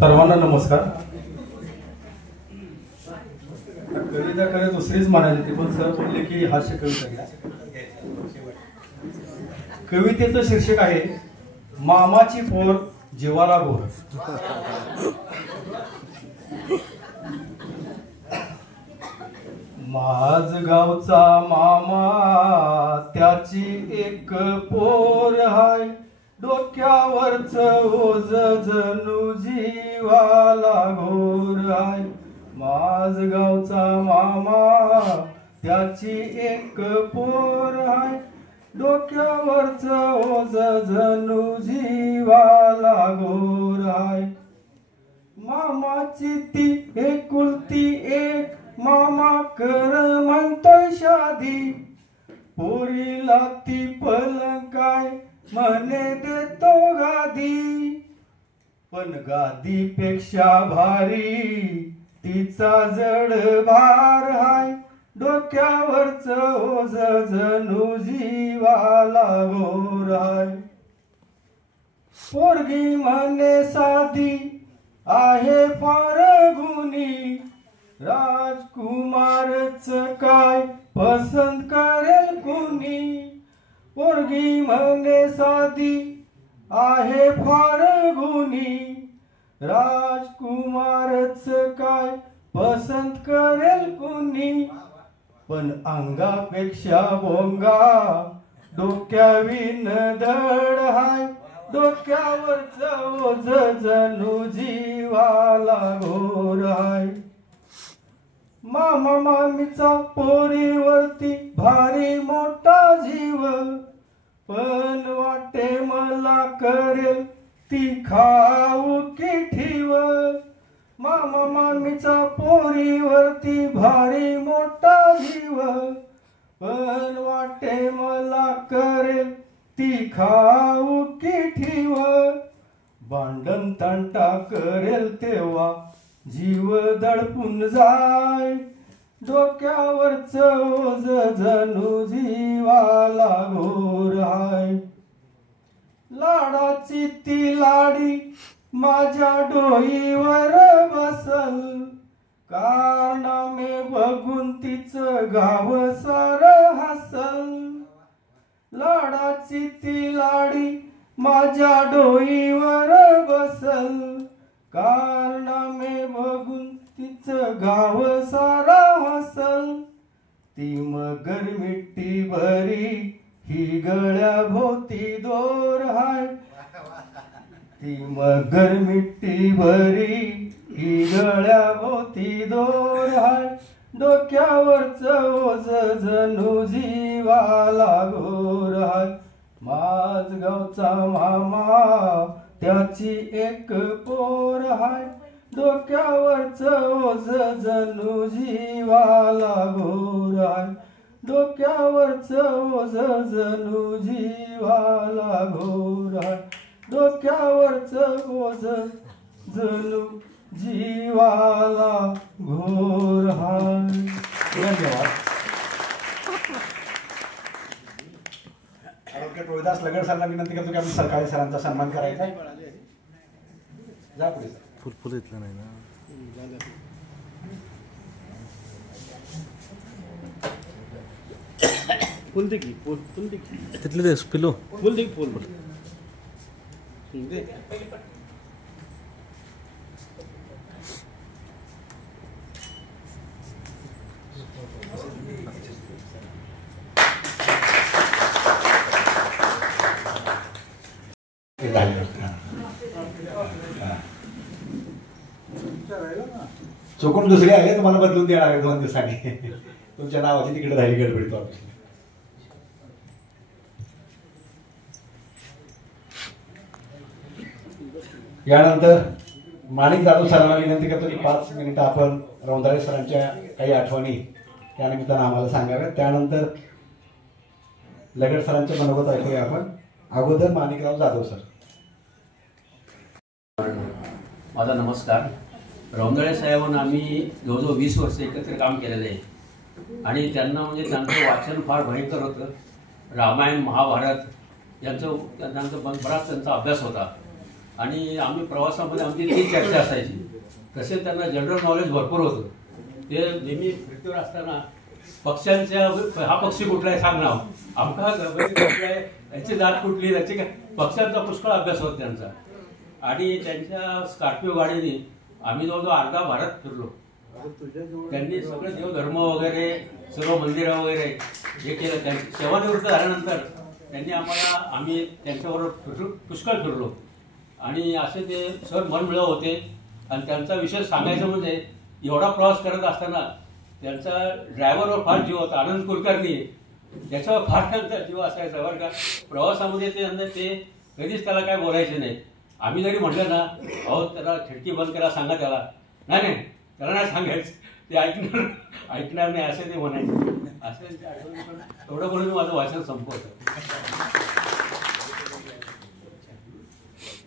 सर्वांना नमस्कार. कविता खरं दुसरीच म्हणायची होती, पण सर बोलले की हास्य कविता घ्या. कवितेचं शीर्षक आहे मामाची पोर जीवाला गोर. माझगावचा मामा त्याची एक पोर हाय, डोक्यावरच ओझ जणू जीवाला घोर हाय. माझगावचा मामा त्याची एक पोर हाय, डोक्यावरच ओझ जणू जीवाला घोर हाय. मामाची ती एकुलती एक, मामा कर म्हणतोय शादी, पोरीला ती पलंकाय म्हणे देतो गादी. पण गादीपेक्षा भारी तिचा जड भार हाय, डोक्यावरच ओझ जणू जीवाला घोर हाय. पोरगी म्हणे साधी आहे फार गुणी, राजकुमारच काय पसंत करेल कुणी. पोरगी म्हणे साधी आहे फार गुणी, राजकुमारच काय पसंत करेल कुणी. पण अंगापेक्षा भोंगा डोक्याविन धड हाय, डोक्यावरच ओझ जणू जीवाला घोर हाय. मामा मामीचा पोरीवरती भारी मोठा जीव, पण वाटे मला करेल ती खाऊ की ठेव. मामा मामीचा पोरीवरती भारी मोठा जीव, पण वाटे मला करेल ती खाऊ की ठेव. भांडण तंटा करेल तेव्हा जीव दडपून जाय, डोक्यावरच ओझ जणू जीवाला घोर हाय. लाडाची ती लाडी माझ्या डोईवर बसल, कारनामे बघून तिचं गाव सार हसल. लाडाची ती लाडी माझ्या डोईवर बसल, कारनामे बघून तिचं गाव सारा हसल. ती मगर मिट्टी भरी ही गळ्याभोवती दोर हाय, ती मगर मिट्टी भरी ही गळ्याभोवती दोर हाय. डोक्यावरच ओझ जणू जीवाला घोर हाय. माझगावचा मामा त्याची एक पोर हाय, डोक्यावरच ओझ जणू जीवाला घोर हाय. डोक्यावरच ओझ जणू जीवाला घोर हाय, डोक्यावरच ओझ जणू जीवाला घोर हाय. धन्यवाद. रोहिदास लगड सरांना विनंती करतो की आपण सरकारी सरांचा सन्मान करायचा. जा पुढे. फुल इथलं नाही ना. फुल दे की, फुल दे की. तिथले दे पिलो. फुल दे, फुल दे. चुकून दुसरे आले तुम्हाला बदलून देणार आहे 2 दिवसांनी. तुमच्या नावाची तिकडे राहिली गडबडीत ऑफिसला. यानंतर माणिक जाधव सरांना विनंती करतो की 5 मिनिटं आपण रौंदाळे सरांच्या काही आठवणी त्यानिमित्तानं आम्हाला सांगाव्यात. त्यानंतर लगड सरांचे मनोगत ऐकूया आपण. अगोदर माणिकराव जाधव सर. माझा नमस्कार. रौंदाळे साहेबांना आम्ही जवळजवळ 20 वर्ष एकत्र काम केलेलं आहे आणि त्यांना म्हणजे त्यांचं वाचन फार भयंकर होतं. रामायण महाभारत यांचं बराच त्यांचा अभ्यास होता आणि आम्ही प्रवासामध्ये आमची ती चर्चा असायची. तसेच त्यांना जनरल नॉलेज भरपूर होतं. ते नेहमी फिरतीवर असताना पक्ष्यांच्या हा पक्षी कुठला आहे सांग नाव, आमका कुठला आहे, याची जात कुठली, त्याची काय, पक्ष्यांचा पुष्कळ अभ्यास होता त्यांचा. आणि त्यांच्या स्कॉर्पिओ गाडीने आम्ही जवळजवळ अर्धा भारत फिरलो. त्यांनी सगळे देवधर्म वगैरे सर्व मंदिरं वगैरे हे केलं. त्यांची सेवानिवृत्त झाल्यानंतर त्यांनी आम्ही त्यांच्याबरोबर पुष्कळ फिरलो. आणि असे ते सर मनमिळाव होते. आणि त्यांचा विषय सांगायचं म्हणजे एवढा प्रवास करत असताना त्यांचा ड्रायव्हरवर फार जीव होता. आनंद कुलकर्णी त्याच्यावर फार त्यांचा जीव असायचा बरं का. प्रवासामध्ये ते कधीच त्याला काय बोलायचे नाही. आम्ही जरी म्हटलं ना, अहो त्याला खिडकी बंद करा सांगा त्याला, नाही त्याला नाही सांगायचं, ते ऐकणार नाही असे ते म्हणायचे. असे आठवणी पण एवढं बोलून माझं वाचन संपवतं.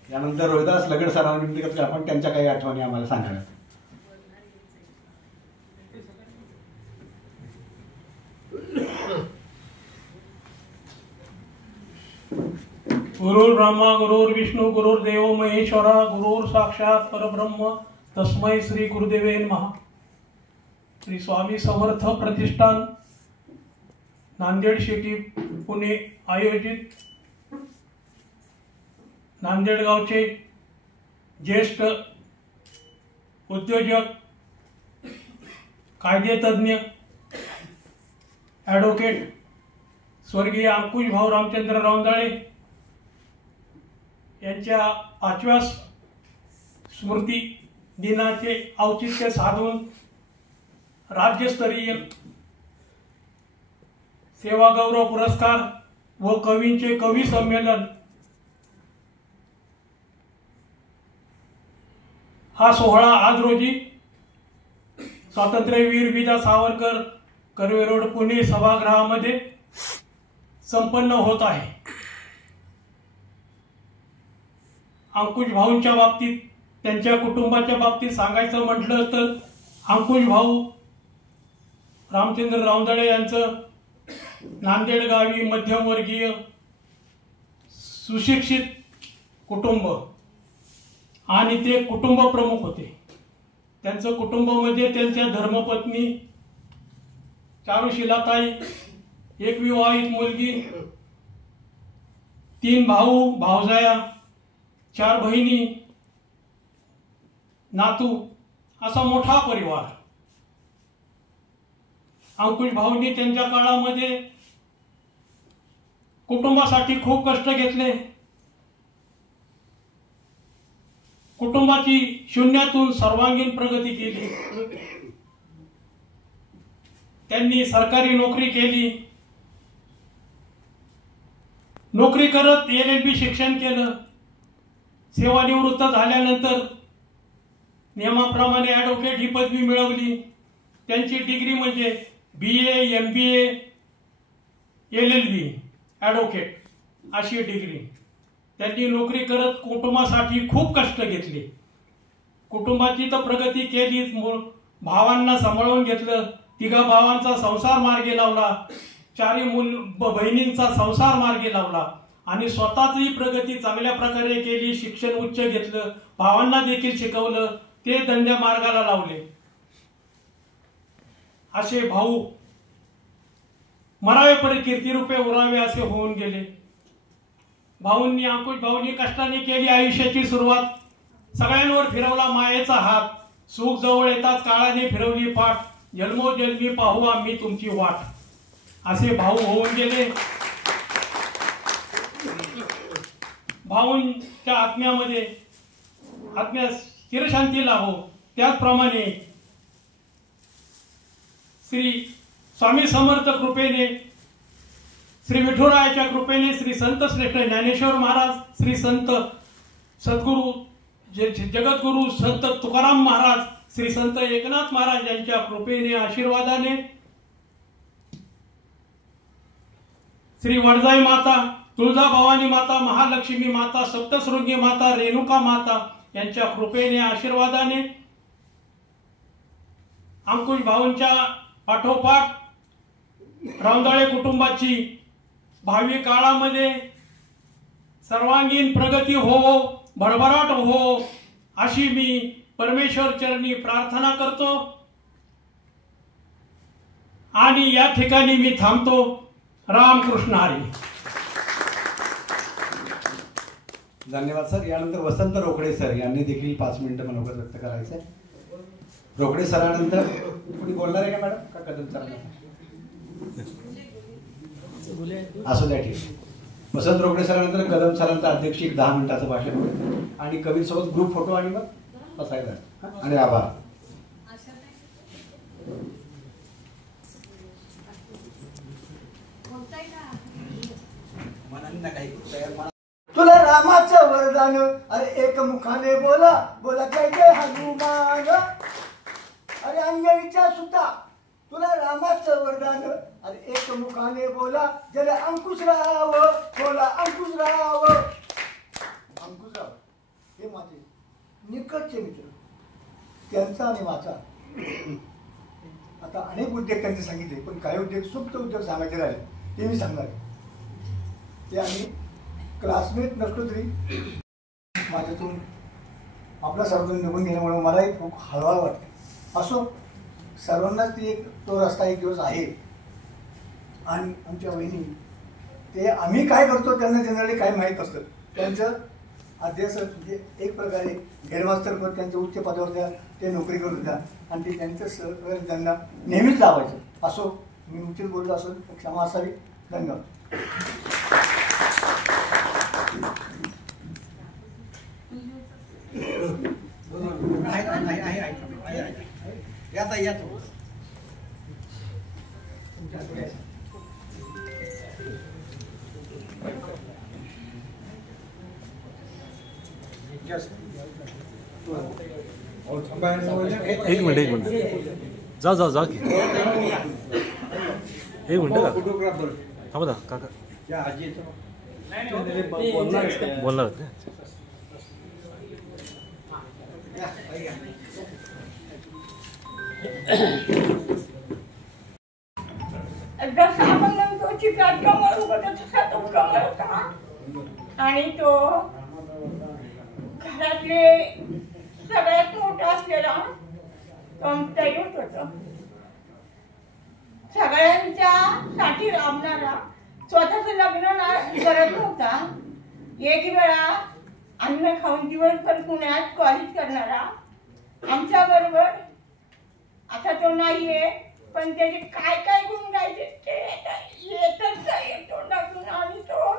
त्यानंतर रोहिदास लगड सरांना विनंती करतो आपण त्यांच्या काही आठवणी आम्हाला सांगाव्यात. गुरुर् ब्रह्मा गुरुर्विष्णू गुरुर्देव महेश्वरा गुरुर् साक्षात परब्रह्म तस्मै श्री गुरुदेवे नमः. श्री स्वामी समर्थ प्रतिष्ठान नांदेड सिटी पुणे आयोजित नांदेड गावचे ज्येष्ठ उद्योजक, कायदेतज्ञ, ॲडव्होकेट स्वर्गीय अंकुश भाऊ रामचंद्र रौंदाळे यांच्या 5व्या स्मृती दिनाचे औचित्य साधून राज्यस्तरीय सेवा गौरव पुरस्कार व कवींचे कवी संमेलन हा सोहळा आज रोजी स्वातंत्र्यवीर विदा सावरकर कर्वे रोड पुणे सभागृहामध्ये संपन्न होत आहे. अंकुश भाऊंच्या बाबतीत, त्यांच्या कुटुंबाच्या बाबतीत सांगायचं म्हटलं तर अंकुश भाऊ रामचंद्र रौंदाळे यांचं नांदेड गावी मध्यमवर्गीय सुशिक्षित कुटुंब आणि ते कुटुंब प्रमुख होते. त्यांचं कुटुंबामध्ये त्यांच्या धर्मपत्नी चारुशिलाताई, एक विवाहित मुलगी, 3 भाऊ भावजाया, 4 बहिणी, नातू असा मोठा परिवार. अंकुश भाऊंनी त्यांच्या काळामध्ये कुटुंबासाठी खूप कष्ट घेतले. कुटुंबाची शून्यातून सर्वांगीण प्रगती केली. त्यांनी सरकारी नोकरी केली. नोकरी करत LLB शिक्षण केलं. सेवानिवृत्त झाल्यानंतर नियमाप्रमाणे ॲडव्होकेट ही पदवी मिळवली. त्यांची डिग्री म्हणजे BA, MBA, LLB ॲडव्होकेट अशी डिग्री. त्यांनी नोकरी करत कुटुंबासाठी खूप कष्ट घेतले. कुटुंबाची तर प्रगती केलीच, भावांना सांभाळून घेतलं. 3 भावांचा संसार मार्गी लावला. 4 बहिणींचा संसार मार्गी लावला आणि स्वतःची प्रगती चांगल्या प्रकारे केली. शिक्षण उच्च घेतलं. भावांना देखील शिकवलं. ते धंद्या मार्गाला लावले. असे भाऊ मरावे परी कीर्तिरूपे उरावे असे होऊन गेले. अंकुश भाऊंनी कष्टाने केली आयुष्याची सुरुवात. सगळ्यांवर फिरवला मायेचा हात. सुख जवळ येताच काळाने फिरवली पाठ. जन्मोजन्मी पाहू आम्ही तुमची वाट. असे भाऊ होऊन गेले. भाऊंच्या आत्म्यास चिरशांती लाभो. त्याचप्रमाणे श्री स्वामी समर्थ कृपेने, श्री विठुरायाच्या कृपेने, श्री संत श्रेष्ठ ज्ञानेश्वर महाराज, श्री संत सद्गुरू जगद्गुरू संत तुकाराम महाराज, श्री संत एकनाथ महाराज यांच्या कृपेने, आशीर्वादाने, श्री वडजाई माता, तुळजाभवानी माता, महालक्ष्मी माता, सप्तशृंगी माता, रेणुका माता यांच्या कृपेने, आशीर्वादाने अंकुश भाऊंच्या पाठोपाठ रौंदाळे कुटुंबाची भावी काळामध्ये सर्वांगीण प्रगती होवो, भरभराट हो अशी मी परमेश्वर चरणी प्रार्थना करतो आणि या ठिकाणी मी थांबतो. रामकृष्ण हरी. धन्यवाद सर. यानंतर वसंत रोकडे सर यांनी देखील 5 मिनिटं मनोगत व्यक्त करायचं आहे. रोकडे सरानंतर कुणी बोलणार आहे का मॅडम का कदम सर? असू द्या ठीक. वसंत रोकडे सरानंतर कदम सरांचा अध्यक्ष 10 मिनिटाचं भाषण होईल आणि कवींसोबत ग्रुप फोटो आणि मग बसायला आणि आभार. तुला रामाचं वरदान अरे एक मुखाने बोला बोला जय जय हनुमान. अरे अंजनीच्या सुद्धा तुला रामाचं वरदान अरे एक मुखाने बोला जय अंकुशराव बोला अंकुशराव. अंकुशराव हे माझे निकटचे मित्र, त्यांचा आणि माझा. आता अनेक उद्योग त्यांचे सांगितले पण काही उद्योग सुप्त उद्योग सांगायचे राहिले ते मी सांगणार आहे. ते आम्ही क्लासमेट नसलो तरी माझ्यातून आपला सर्वांतून निघून गेल्यामुळे मलाही खूप हळवा वाटतं. असो, सर्वांनाच ती तो रस्ता एक दिवस आहे. आणि आमच्या वहिनी ते आम्ही काय करतो त्यांना जनरली काय माहीत असतं. त्यांचं अध्यक्ष म्हणजे एक प्रकारे हेडमास्टर पण त्यांच्या उच्च पदावर द्या ते नोकरी करत होत्या आणि ते त्यांचं सहकार्य त्यांना नेहमीच लावायचं. असो, मी उचित बोललो असो क्षमा असावी. धन्यवाद. एक मिनिट जा की 1 मिनिट थांबा ना काका बोलणार होते. जसा आपण म्हणतो चित्रात कमळ उगवतो तसा तो कमळ होता आणि तो घरातले सगळ्यात मोठा असलेला तो आमचा यूथ होता. सगळ्यांच्या साठी राबणारा, स्वतःच लग्न करत नव्हता, एक वेळा अन्न खाऊन दिवसभर पुण्यात कॉलेज करणारा आमच्या बरोबर. आता तो नाहीये पण त्याचे काय काय गुण गायचे ते येतच नाही तोंडातून आणि तो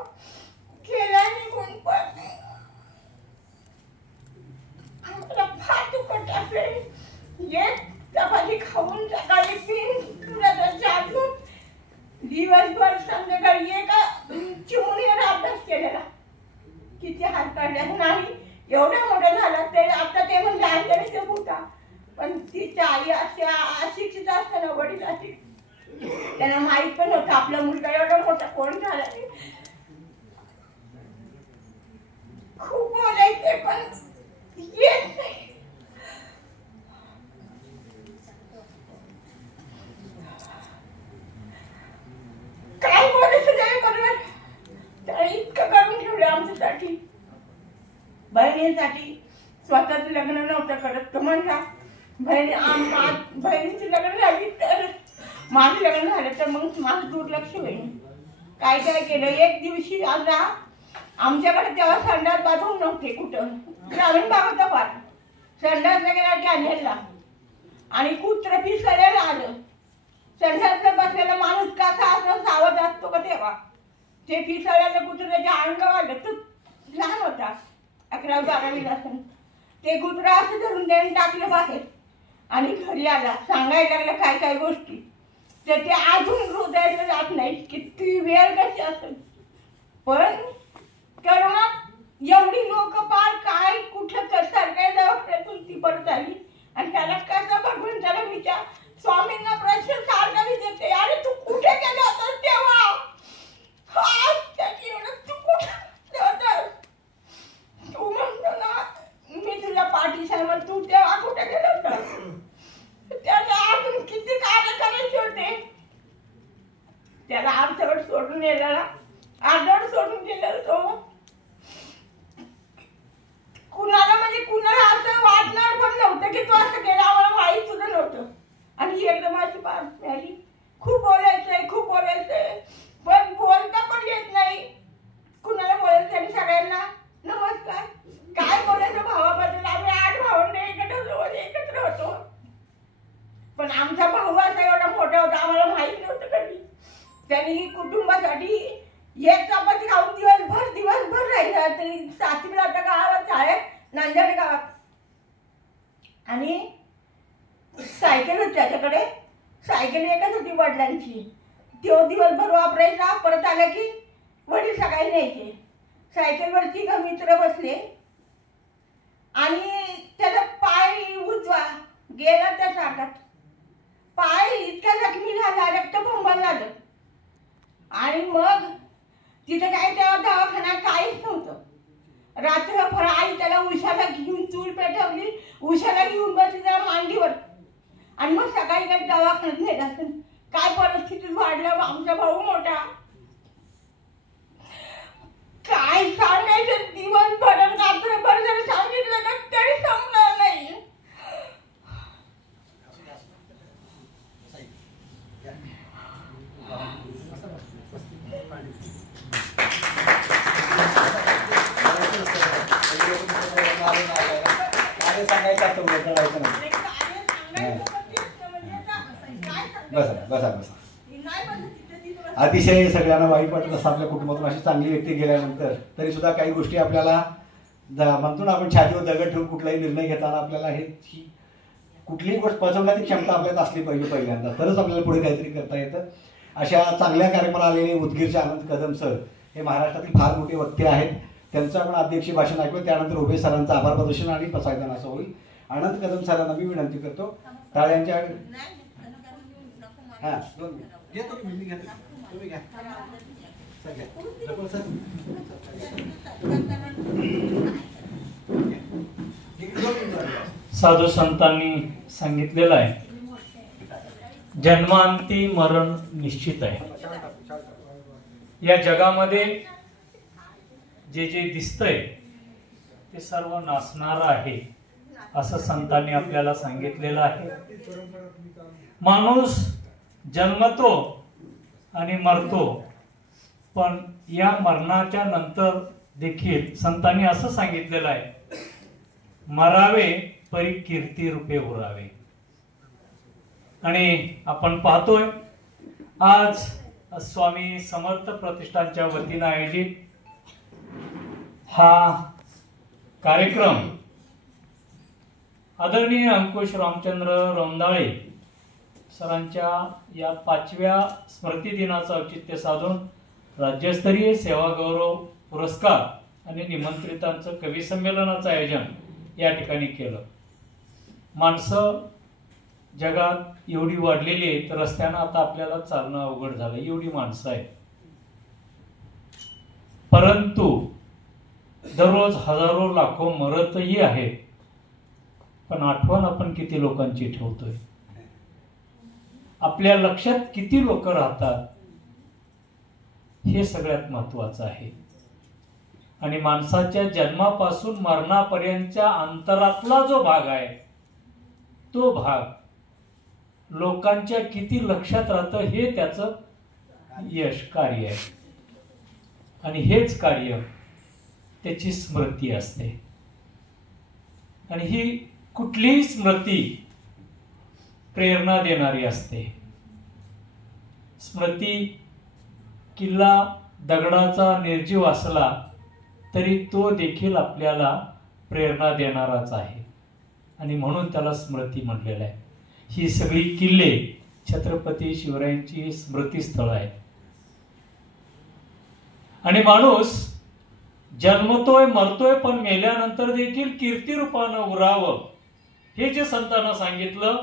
केला निघून. पण आम्हाला फार दुखत असे. एक चपाती खाऊन सकाळी 3 जागून दिवसभर संध्याकाळी एका चिमणीवर अभ्यास केलेला. किती हात काढल्या नाही. एवढा मोठा झाला तरी आता ते म्हणजे लहानपणीचे होता पण तिच्या आई अशा अशिक्षित असताना वडील अशी त्यांना माहित पण होतं आपला मुलगा एवढा मोठा कोण झाला. खूप बोलायचे पण येत नाही. काय बोलायचं नाही बरोबर. त्याने इतकं करून ठेवलं आमच्यासाठी, बहिणींसाठी. स्वतःच लग्न नव्हतं करत तो म्हणला बहिणीची लग्न झाली तर माझं लग्न झालं तर मग माझं दुर्लक्ष होईल. काय काय केलं. एक दिवशी आता आमच्याकडे तेव्हा संडास बांधून नव्हते कुठं, ग्रामीण भागात फार. संडासला गेला कॅनेलला आणि कुत्र पिसळलेलं आलं. संडासला बसलेला माणूस कसा असं सावध असतो का तेव्हा ते पिसळलेलं कुत्र त्याच्या अंगावर तो लहान होता 11-12 असेल. ते कुत्र असं धरून त्याने टाकलं बाहेर आणि घरी आला. सांगायला लागलं काय काय गोष्टी तर ते अजून हृदयाला जात नाही. किती वेळ कशी असेल पण करोनात एवढी लोक पार काय कुठं सरकारी दवाखान्यातून ती परत आली आणि त्याला कसं बघून त्याला विचार स्वामींना प्रश्न सारखा विचारते अरे तू कुठे गेला होतास तेव्हा. तू कुठे होतास. तू म्हणतो ना मी तुझ्या पाठीशी मग तू तेव्हा कुठे गेला होता. त्याला अजून किती कार्य करायचे होते. त्याला अर्धवट सोडून दिलेला अर्धवट सोडून दिलेला तो गावात. आणि सायकल होती त्याच्याकडे. सायकल एकच होती वडिलांची. तो दिवसभर वापरायचा, परत आला की वडील सकाळी न्यायचे. सायकलवरती का मित्र बसले आणि त्याचा पाय उजवा गेला त्या चाकात. पाय इतका जखमी झाला, रक्त बोंबाला झालं. आणि मग तिथं काय तेव्हा दवाखाना काहीच नव्हतं. रात्रभर आई त्याला उशाला घेऊन चूल पेटवली, उशाला घेऊन बसली त्या मांडीवर. आणि मग सकाळी काही दवाखान्यात नेला. काय परिस्थितीत वाढला आमचा भाऊ मोठा. काय सांगायचं, दिवसभर रात्रभर जर सांगितलं ना तरी संपणार नाही. काय सांगायचं असतं कळायचं नाही. बसा बसा बसा. अतिशय सगळ्यांना वाईट वाटत असतं आपल्या कुटुंबातून अशी चांगली व्यक्ती गेल्यानंतर. तरी सुद्धा काही गोष्टी आपल्याला म्हणतो ना आपण छातीवर दगड ठेवून कुठलाही निर्णय घेताना आपल्याला ही कुठलीही गोष्ट पचवण्याची क्षमता आपल्यात असली पाहिजे पहिल्यांदा, तरच आपल्याला पुढे काहीतरी करता येतं. अशा चांगल्या कार्यक्रमाला आलेले उदगीरचे आनंद कदम सर हे महाराष्ट्रातील फार मोठे वक्ते आहेत. त्यांचं आपण अध्यक्षीय भाषण ऐकूया. त्यानंतर उभे सरांचं आभार प्रदर्शन आणि पसायदान असं होईल. आनंद कदम सरांना मी विनंती करतो टाळ्यांच्या. हां दोन घेतो मी घेतो, तुम्ही घ्या साधू संतांनी सांगितलेलं आहे, जन्मांती मरण निश्चित आहे. या जगामध्ये जे जे दिसतंय ते सर्व नासणारं आहे असं संतांनी आपल्याला सांगितलेलं आहे. माणूस जन्मतो आणि मरतो, पण या मरणाच्या नंतर देखील संतांनी असं सांगितलेलं आहे, मरावे परी कीर्ती रूपे उरावे. आणि आपण पाहतोय आज स्वामी समर्थ प्रतिष्ठानच्या वतीनं आयोजित हा कार्यक्रम आदरणीय अंकुश रामचंद्र रौंदाळे सरांच्या या 5व्या स्मृती दिनाचं औचित्य साधून राज्यस्तरीय सेवा गौरव पुरस्कार आणि निमंत्रितांचं कवी संमेलनाचं आयोजन या ठिकाणी केलं. माणसं जगात एवढी वाढलेली आहेत, रस्त्यानं आता आपल्याला चालणं अवघड झालं, एवढी माणसं आहेत. परंतु दररोज हजारो लाखो मरतही आहेत, पण आठवण आपण किती लोकांची ठेवतोय, आपल्या लक्षात किती लोक राहतात, हे सगळ्यात महत्वाचं आहे. आणि माणसाच्या जन्मापासून मरणापर्यंतच्या अंतरातला जो भाग आहे, तो भाग लोकांच्या किती लक्षात राहतं हे त्याचं यश कार्य आहे. आणि हेच कार्य त्याची स्मृती असते. आणि ही कुठलीही स्मृती प्रेरणा देणारी असते. स्मृती किल्ला दगडाचा निर्जीव असला तरी तो देखील आपल्याला प्रेरणा देणाराच आहे. आणि म्हणून त्याला स्मृती म्हटलेलं आहे. ही सगळी किल्ले छत्रपती शिवरायांची स्मृतीस्थळ आहेत. आणि माणूस जन्मतोय मरतोय, पण मेल्यानंतर देखील कीर्ती रूपानं उरावं, हे जे संतांना सांगितलं,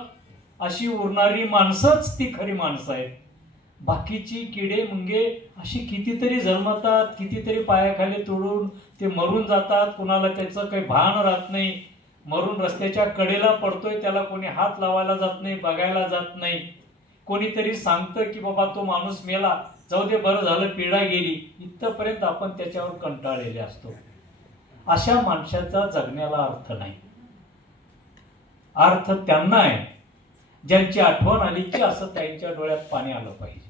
अशी उरणारी माणसंच ती खरी माणसं आहेत. बाकीची किडे मुंगे अशी कितीतरी जन्मतात, कितीतरी पायाखाली तोडून ते मरून जातात, कुणाला त्याचं काही भान राहत नाही. मरून रस्त्याच्या कडेला पडतोय, त्याला कोणी हात लावायला जात नाही, बघायला जात नाही. कोणीतरी सांगतं की बाबा तो माणूस मेला, जाऊ दे बरं झालं, पिढा गेली, इथपर्यंत आपण त्याच्यावर कंटाळलेले असतो. अशा माणसाचा जगण्याला अर्थ नाही. अर्थ त्यांना आहे ज्यांची आठवण आली की असं त्यांच्या डोळ्यात पाणी आलं पाहिजे.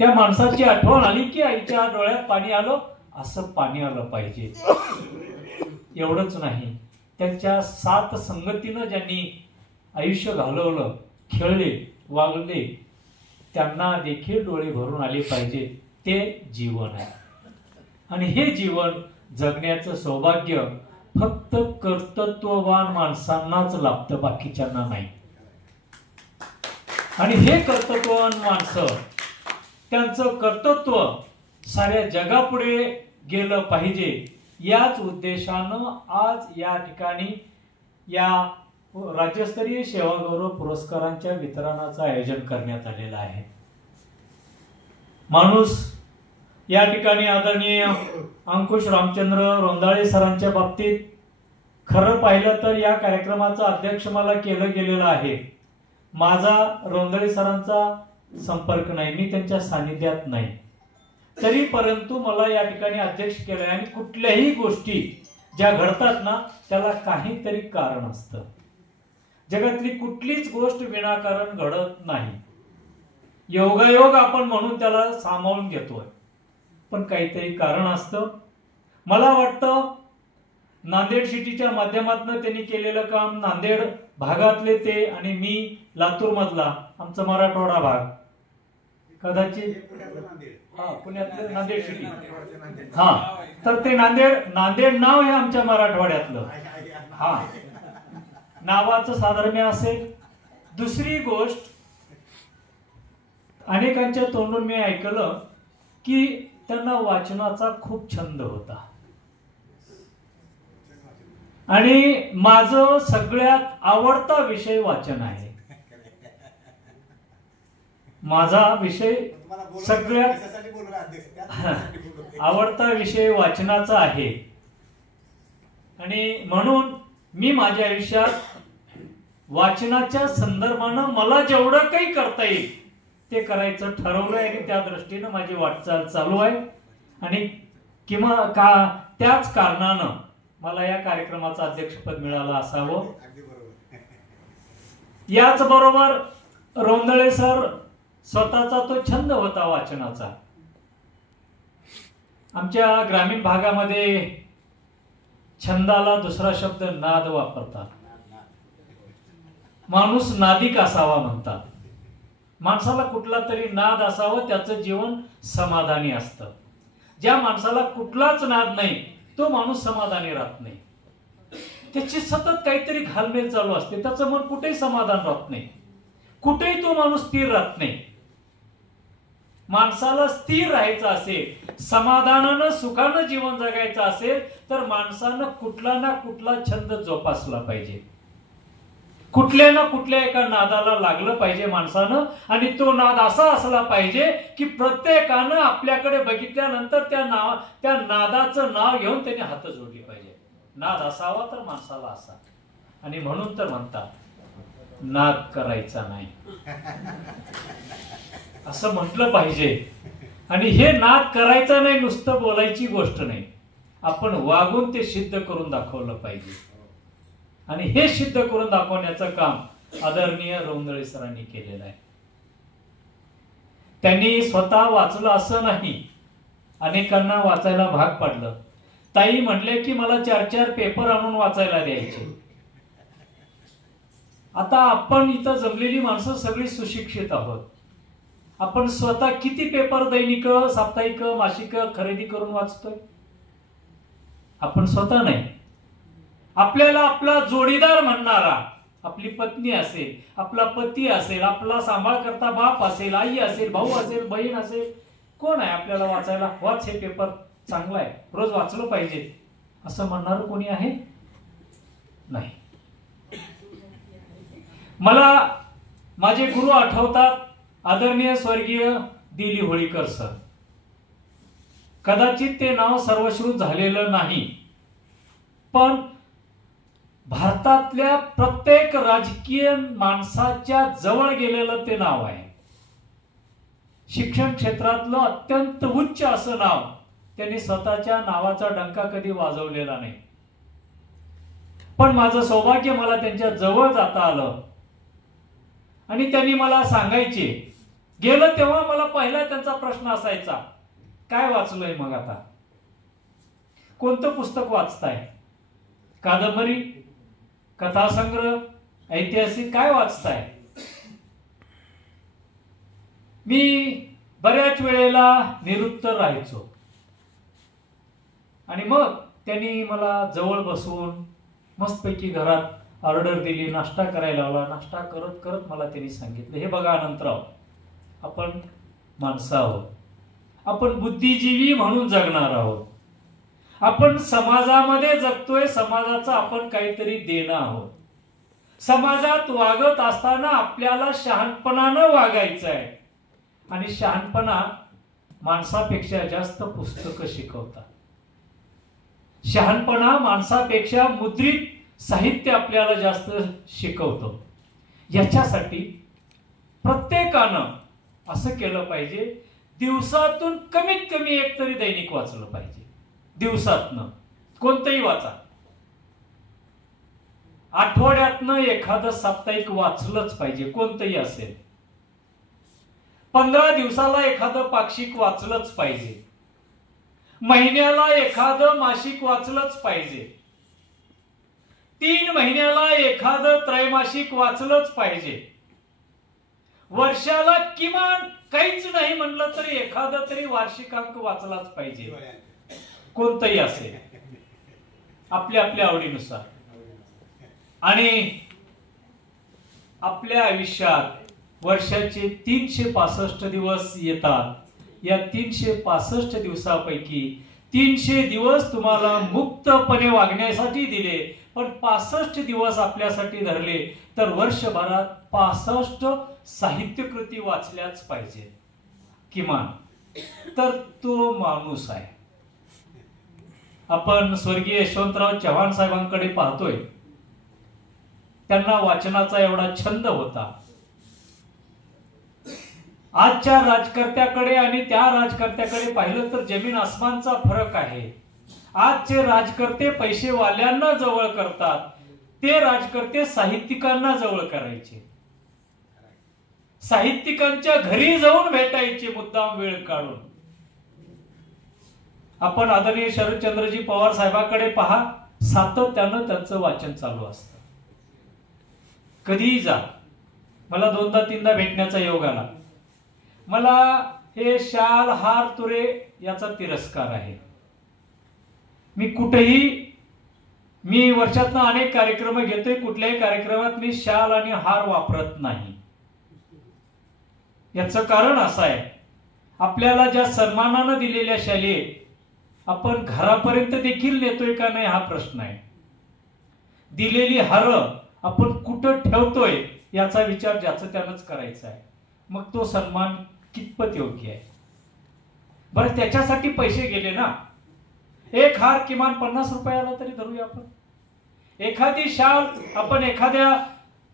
त्या माणसाची आठवण आली की आईच्या डोळ्यात पाणी आलं, असं पाणी आलं पाहिजे. एवढंच नाही, त्यांच्या साथ संगतीनं ज्यांनी आयुष्य घालवलं, खेळले, वागले, त्यांना देखील डोळे भरून आले पाहिजे. ते जीवन आहे. आणि हे जीवन जगण्याचं सौभाग्य फक्त कर्तृत्ववान माणसांनाच लाभतं, बाकीच्यांना नाही. आणि हे कर्तृत्ववान माणसं, त्यांचं कर्तृत्व साऱ्या जगापुढे गेलं पाहिजे, याच उद्देशानं आज या ठिकाणी या राज्यस्तरीय सेवागौरव पुरस्कारांच्या वितरणाचं आयोजन करण्यात आलेलं आहे. माणूस या ठिकाणी आदरणीय अंकुश रामचंद्र रोंदाळे सरांच्या बाबतीत खरं पाहिलं तर या कार्यक्रमाचा अध्यक्ष मला केलं गेलेलं आहे. माझा रोंदाळे सरांचा संपर्क नाही, मी त्यांच्या सानिध्यात नाही, तरी परंतु मला या ठिकाणी अध्यक्ष केलंय. आणि कुठल्याही गोष्टी ज्या घडतात ना, त्याला काहीतरी कारण असतं. जगातली कुठलीच गोष्ट विनाकारण घडत नाही. योगायोग आपण म्हणून त्याला सामावून घेतोय, पण काहीतरी कारण असतं. मला वाटतं नांदेड सिटीच्या माध्यमातून त्यांनी केलेलं काम, नांदेड भागातले ते आणि मी लातूर मधला आमचा मराठवाडा भाग, कदाचित पुण्यातलं नांदेड सिटी, तर ते नांदेड नाव हे आमच्या मराठवाड्यातलं, नावाचं साधर्म्य असेल. दुसरी गोष्ट, अनेकांच्या तोंडून मी ऐकलं की त्यांना वाचनाचा खूप छंद होता. आणि माझं सगळ्यात आवडता विषय वाचन आहे. माझा विषय सगळ्यात आवडता विषय वाचनाचा आहे. आणि म्हणून मी माझ्या आयुष्यात वाचनाच्या संदर्भानं मला जेवढं काही करता येईल ते करायचं ठरवलंय आणि त्या दृष्टीनं माझी वाटचाल चालू आहे. आणि त्याच कारणानं मला या कार्यक्रमाचं अध्यक्षपद मिळालं असावं. याच बरोबर रोंदळे सर स्वतःचा तो छंद होता वाचनाचा. आमच्या ग्रामीण भागामध्ये छंदाला दुसरा शब्द नाद वापरतात. माणूस नादिक असावा म्हणतात. माणसाला कुठला तरी नाद असावं, त्याचं जीवन समाधानी असतं. ज्या माणसाला कुठलाच नाद नाही तो माणूस समाधानी राहत नाही. त्याची सतत काहीतरी घालमेल चालू असते, त्याचं मन कुठेही समाधान राहत नाही, कुठेही तो माणूस स्थिर राहत नाही. माणसाला स्थिर राहायचं असेल, समाधानानं सुखानं जीवन जगायचं असेल तर माणसानं कुठला ना कुठला छंद जोपासला पाहिजे. कुठल्या ना कुठल्या एका नादाला लागलं पाहिजे माणसानं. आणि तो नाद असा असला पाहिजे की प्रत्येकानं आपल्याकडे बघितल्यानंतर त्या नादाचं नाव घेऊन त्याने हात जोडली पाहिजे. नाद असावा तर माणसाला असा. आणि म्हणून तर म्हणतात नाद करायचा नाही असं म्हटलं पाहिजे. आणि हे नाद करायचा नाही नुसतं बोलायची गोष्ट नाही, आपण वागून ते सिद्ध करून दाखवलं पाहिजे. आणि हे सिद्ध करून दाखवण्याचं काम आदरणीय रोंदळे सरांनी केलेलं आहे. त्यांनी स्वतः वाचलं असं नाही, अनेकांना वाचायला भाग पाडलं. ताई म्हणले की मला 4-4 पेपर आणून वाचायला द्यायचे. आता आपण इथं जमलेली माणसं सगळी सुशिक्षित आहोत. आपण स्वतः किती पेपर दैनिक, साप्ताहिक, मासिक खरेदी करून वाचतोय? आपण स्वतः नाही. आपल्याला आपला जोडीदार म्हणणारा, आपली पत्नी असेल, आपला पती असेल, आपला सांभाळ करता बाप असेल, आई असेल, भाऊ असेल, बहीण असेल, कोण आहे आपल्याला वाचायला? वाच हे पेपर, चांगला आहे, रोज वाचलं पाहिजे असं म्हणणार कोणी आहे? नाही. मला माझे गुरु आठवतात, आदरणीय स्वर्गीय दिली होळीकर सर. कदाचित ते नाव सर्वश्रुत झालेलं नाही, पण भारतातल्या प्रत्येक राजकीय माणसाच्या जवळ गेलेलं ते नाव आहे. शिक्षण क्षेत्रातलं अत्यंत उच्च असं नाव. त्यांनी स्वतःच्या नावाचा डंका कधी वाजवलेला नाही. पण माझं सौभाग्य, मला त्यांच्या जवळ जाता आलं. आणि त्यांनी मला सांगायचे, गेलं तेव्हा मला पहिला त्यांचा प्रश्न असायचा, काय वाचलंय मग आता? कोणतं पुस्तक वाचताय? कादंबरी, कथासंग्रह, ऐतिहासिक काय वाचताय? मी बऱ्याच वेळेला निरुत्तर राहायचो. आणि मग त्यांनी मला जवळ बसवून मस्तपैकी घरात ऑर्डर दिली, नाश्ता करायला लावला. नाश्ता करत करत मला त्यांनी सांगितलं, हे बघा अनंतराव, आपण माणसं आहोत, आपण बुद्धिजीवी म्हणून जगणार आहोत, आपण समाजामध्ये जगतोय, समाजाचं आपण काहीतरी देणं आहोत. समाजात वागत असताना आपल्याला शहाणपणानं वागायचं आहे. आणि शहाणपणा माणसापेक्षा जास्त पुस्तकं शिकवतात. शहाणपणा माणसापेक्षा मुद्रित साहित्य आपल्याला जास्त शिकवतो. याच्यासाठी प्रत्येकानं असं केलं पाहिजे, दिवसातून कमीत कमी एक तरी दैनिक वाचलं पाहिजे. दिवसातनं कोणतंही वाचा, आठवड्यातनं एखादं साप्ताहिक वाचलंच पाहिजे, कोणतंही असेल. 15 दिवसाला एखादं पाक्षिक वाचलंच पाहिजे. महिन्याला एखादं मासिक वाचलंच पाहिजे. 3 महिन्याला एखादं त्रैमासिक वाचलंच पाहिजे. वर्षाला किमान काहीच नाही म्हणलं तरी एखादं तरी वार्षिकांक वाचलाच पाहिजे, कोणतंही असेल, आपल्या आपल्या आवडीनुसार. आणि आपल्या आयुष्यात वर्षाचे 365 दिवस येतात. या 365 दिवसापैकी 300 दिवस तुम्हाला मुक्तपणे वागण्यासाठी दिले, पण 65 दिवस आपल्यासाठी धरले, तर वर्षभरात 65 साहित्यकृती वाचल्याच पाहिजे किमान. तर तो माणूस आहे. आपण स्वर्गीय यशवंतराव चव्हाण साहेबांकडे पाहतोय, त्यांना वाचनाचा एवढा छंद होता. आजच्या राजकर्त्याकडे आणि त्या राजकर्त्याकडे पाहिलं तर जमीन आसमानचा फरक आहे. आजचे राजकर्ते पैसेवाल्यांना जवळ करतात, ते राजकर्ते साहित्यिकांना जवळ करायचे, साहित्यिकांच्या घरी जाऊन भेटायचे मुद्दाम वेळ काढून. आपण आदरणीय शरदचंद्रजी पवार साहेबांकडे पहा, सातत्यानं त्यांचं वाचन चालू असतं. कधीही जा, मला 2दा-3दा भेटण्याचा योग आला. मला हे शाल हार तुरे याचा तिरस्कार आहे. मी कुठेही, मी वर्षातनं अनेक कार्यक्रम घेतोय, कुठल्याही कार्यक्रमात मी शाल आणि हार वापरत नाही. याचं कारण असं आहे, आपल्याला ज्या सन्मानानं दिलेल्या शाली आपण घरापर्यंत देखील नेतोय का नाही हा प्रश्न आहे. दिलेली हार आपण कुठं ठेवतोय याचा विचार ज्याचं त्यानंच करायचा आहे. मग तो सन्मान कितपत योग्य आहे. बरं, त्याच्यासाठी पैसे गेले ना. एक हार किमान 50 रुपयाला तरी धरूया आपण. एखादी शाल आपण एखाद्या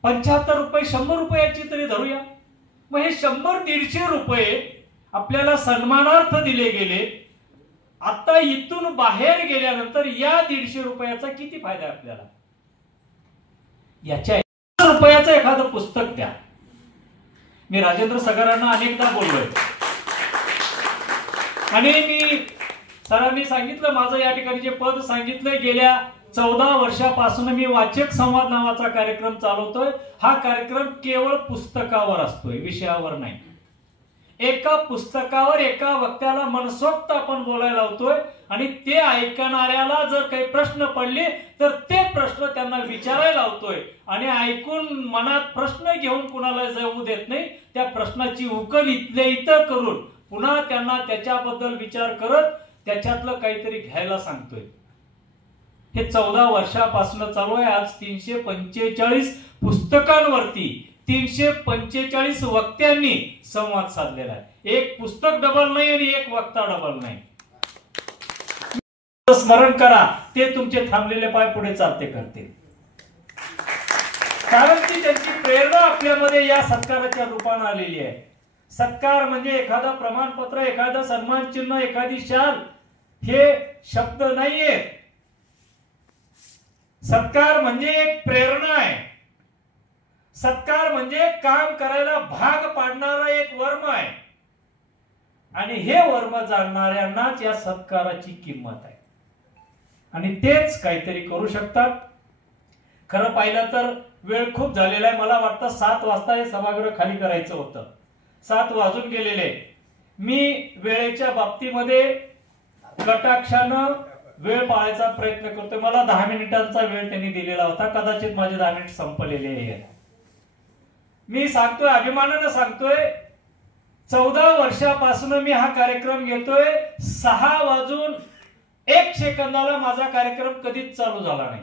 75 रुपये 100 रुपयाची तरी धरूया. मग हे 100-150 रुपये आपल्याला सन्मानार्थ दिले गेले. आता इथून बाहेर गेल्यानंतर या 150 रुपयाचा किती फायदा आहे आपल्याला. याच्या 1 रुपयाचं एखादं पुस्तक द्या. मी राजेंद्र सगरांना अनेकदा बोललोय आणि मी सरांनी सांगितलं, माझं या ठिकाणी जे पद सांगितलंय, गेल्या 14 वर्षापासून मी वाचक संवाद नावाचा कार्यक्रम चालवतोय. हा कार्यक्रम केवळ पुस्तकावर असतोय, विषयावर नाही. एका पुस्तकावर एका वक्त्याला मनसोक्त आपण बोलायला लावतोय आणि ते ऐकणाऱ्याला जर काही प्रश्न पडले तर ते प्रश्न त्यांना विचारायला लावतोय आणि ऐकून मनात प्रश्न घेऊन कुणाला जाऊ देत नाही. त्या प्रश्नाची उकल इथल्या इथं करून पुन्हा त्यांना त्याच्याबद्दल विचार करत त्याच्यातलं काहीतरी घ्यायला सांगतोय. हे 14 वर्षापासून चालू आहे. आज 345 पुस्तकांवरती 345 वक्त्यांनी संवाद साधलेला आहे. एक पुस्तक डबल नाही आणि एक वक्ता डबल नाही. स्मरण करा, ते तुमचे थांबलेले पाय पुढे चालते करते, कारण की त्यांची प्रेरणा आपल्यामध्ये या सत्काराच्या रूपाने आलेली आहे. सत्कार म्हणजे एखादा प्रमाणपत्र, एखादा सन्मान चिन्ह, एखादी शाल हे शब्द नाहीये. सत्कार म्हणजे एक प्रेरणा आहे. सत्कार म्हणजे काम करायला भाग पाडणारा एक वर्म आहे आणि हे वर्म जाणणाऱ्यांनाच या सत्काराची किंमत आहे आणि तेच काहीतरी करू शकतात. खरं पाहिलं तर वेळ खूप झालेला आहे. मला वाटतं 7 वाजता हे सभागृह खाली करायचं होतं. 7 वाजून गेलेले. मी वेळेच्या बाबतीमध्ये कटाक्षानं वेळ पाळायचा प्रयत्न करतोय. मला 10 मिनिटांचा वेळ त्यांनी दिलेला होता, कदाचित माझे 10 मिनिट संपलेले आहे. मी सांगतोय, अभिमानानं सांगतोय, 14 वर्षापासून मी हा कार्यक्रम घेतोय. 6 वाजून 1 सेकंदाला माझा कार्यक्रम कधीच चालू झाला नाही.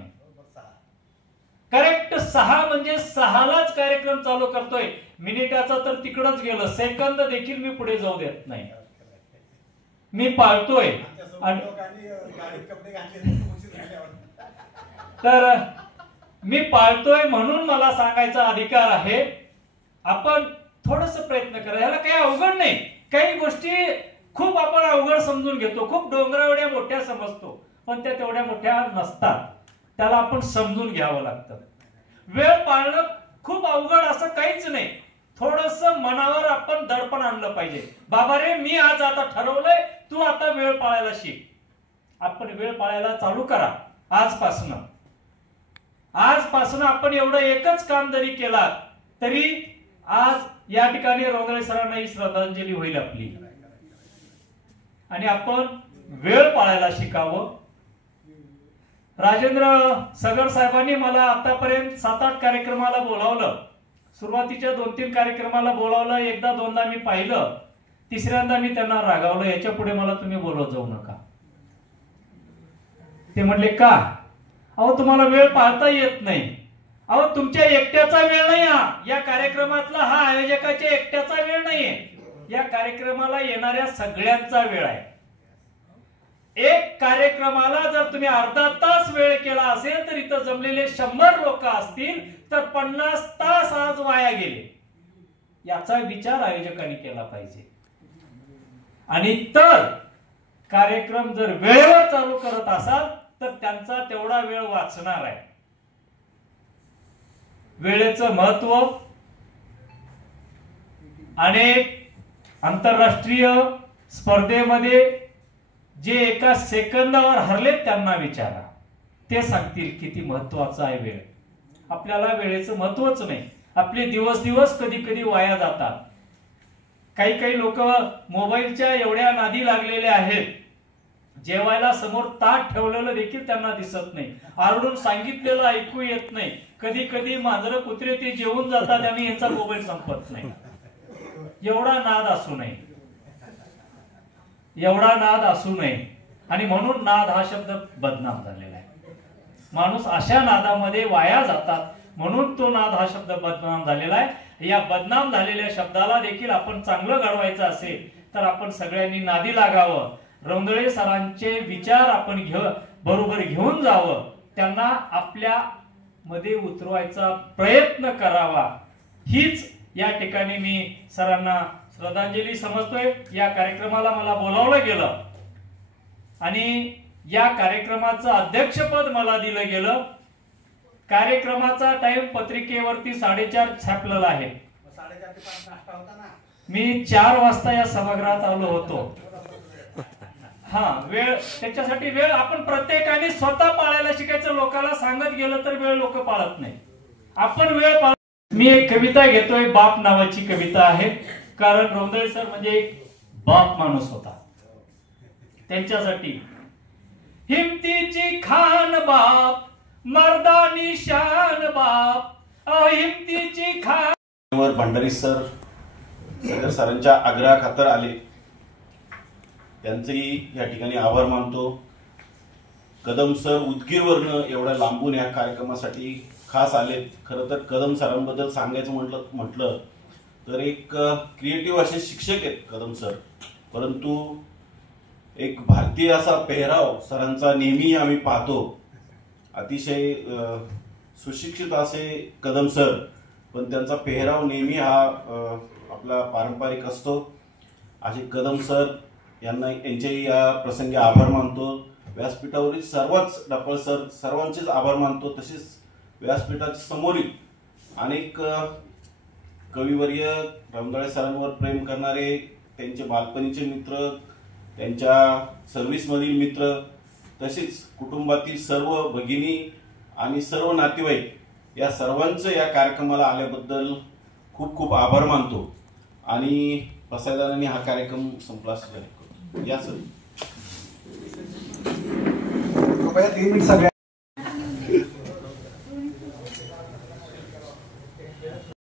करेक्ट 6 म्हणजे 6लाच कार्यक्रम चालू करतोय. मिनिटाचा तर तिकडच गेलं, सेकंद देखील मी पुढे जाऊ देत नाही. मी पाळतोय. तर मी पाळतोय म्हणून मला सांगायचा अधिकार आहे. आपण थोडस प्रयत्न करा, ह्याला काही अवघड नाही. काही गोष्टी खूप आपण अवघड समजून घेतो, खूप डोंगरा एवढ्या मोठ्या समजतो, पण त्या तेवढ्या मोठ्या नसतात. त्याला आपण समजून घ्यावं लागतं. वेळ पाळणं खूप अवघड असं काहीच नाही. थोडस मनावर आपण दडपण आणलं पाहिजे. बाबा रे, मी आज आता ठरवलंय, तू आता वेळ पाळायला शिक. आपण वेळ पाळायला चालू करा आजपासून. आपण एवढं एकच काम जरी केला तरी आज या ठिकाणी रोंदळे सरांना ही श्रद्धांजली होईल आपली. आणि आपण वेळ पाळायला शिकावं. राजेंद्र सगर साहेबांनी मला आतापर्यंत 7-8 कार्यक्रमाला बोलावलं. सुरुवातीच्या 2-3 कार्यक्रमाला बोलावलं, एकदा दोनदा मी पाहिलं, तिसऱ्यांदा मी त्यांना रागावलं, याच्या पुढे मला तुम्ही बोलवत जाऊ नका. ते म्हणले का? अहो, तुम्हाला वेळ पाळता येत नाही. अहो, तुमच्या एकट्याचा वेळ नाही या कार्यक्रमातला, हा आयोजकाच्या एकट्याचा वेळ नाहीये. या कार्यक्रमाला येणाऱ्या सगळ्यांचा वेळ आहे. एक कार्यक्रमाला जर तुम्ही अर्धा तास वेळ केला असेल तर इथं जमलेले 100 लोक असतील तर 50 तास आज वाया गेले. याचा विचार आयोजकांनी केला पाहिजे. आणि तर कार्यक्रम जर वेळेवर चालू करत असाल तर त्यांचा तेवढा वेळ वाचणार आहे. वेळेचं महत्व अनेक आंतरराष्ट्रीय स्पर्धेमध्ये जे एका सेकंदावर हरलेत त्यांना विचारा, ते सांगतील किती महत्वाचा आहे वेळ. आपल्याला वेळेचं महत्वच नाही. आपले दिवस कधी कधी वाया जातात. काही लोक मोबाईलच्या एवढ्या नादी लागलेले आहेत, जेवायला समोर ताट ठेवलेलं देखील त्यांना दिसत नाही. आरडून सांगितलेलं ऐकू येत नाही. कधी मांजरं कुत्रे ते जेवून जातात आणि यांचा मोबाईल संपत नाही. एवढा नाद असू नये, एवढा नाद असू नये. आणि म्हणून नाद हा शब्द बदनाम झालेला आहे. माणूस अशा नादामध्ये वाया जातात, म्हणून तो नाद हा शब्द बदनाम झालेला आहे. या बदनाम झालेल्या शब्दाला देखील आपण चांगलं घडवायचं असेल तर आपण सगळ्यांनी नादी लागावं. रोंदळे सरांचे विचार आपण बरोबर घेऊन जावं. त्यांना आपल्या मध्ये उतरवायचा प्रयत्न करावा. हीच या ठिकाणी मी सरांना श्रद्धांजली समजतोय. या कार्यक्रमाला मला बोलावलं गेलं आणि या कार्यक्रमाचं अध्यक्षपद मला दिलं गेलं. कार्यक्रमाचा टाइम पत्रिकेवरती 4:30 छापलेला आहे. मी 4 वाजता या सभागृहात आलो होतो. हा वेळ, त्याच्यासाठी वेळ आपण प्रत्येकाने स्वतः पाळायला शिकायचं. लोकांना सांगत गेलं तर वेळ लोक पाळत नाही. आपण वेळ पाळ. मी एक कविता घेतोय, बाप नावाची कविता आहे. कारण रोंदळे सर म्हणजे एक बाप माणूस होता. त्यांच्यासाठी हिमतीची खान बाप, मर्दानी शान बाप, हिमतीची खान. भंडारी सर सगर सरांच्या आग्रहाखातर आले, त्यांचेही या ठिकाणी आभार मानतो. कदम सर उदगीरवरनं एवढ्या लांबून या कार्यक्रमासाठी खास आले. खरं तर कदम सरांबद्दल सांगायचं म्हटलं तर एक क्रिएटिव्ह असे शिक्षक आहेत कदम सर. परंतु एक भारतीय असा पेहराव सरांचा नेहमी आम्ही पाहतो. अतिशय सुशिक्षित असे कदम सर, पण त्यांचा पेहराव नेहमी हा आपला पारंपरिक असतो. असे कदम सर यांच्याही या प्रसंगी आभार मानतो. व्यासपीठावरील सर्वच डपळ सर सर्वांचेच आभार मानतो. तसेच व्यासपीठाच्या समोरील अनेक कविवर्य, रोंदळे सरांवर प्रेम करणारे, त्यांचे बालपणीचे मित्र, त्यांच्या सर्व्हिसमधील मित्र, तसेच कुटुंबातील सर्व भगिनी आणि सर्व नातेवाईक, या सर्वांचं या कार्यक्रमाला आल्याबद्दल खूप खूप आभार मानतो. आणि पसायदारांनी हा कार्यक्रम संपला असं या सर. कृपया 3 मिनिट सगळ्या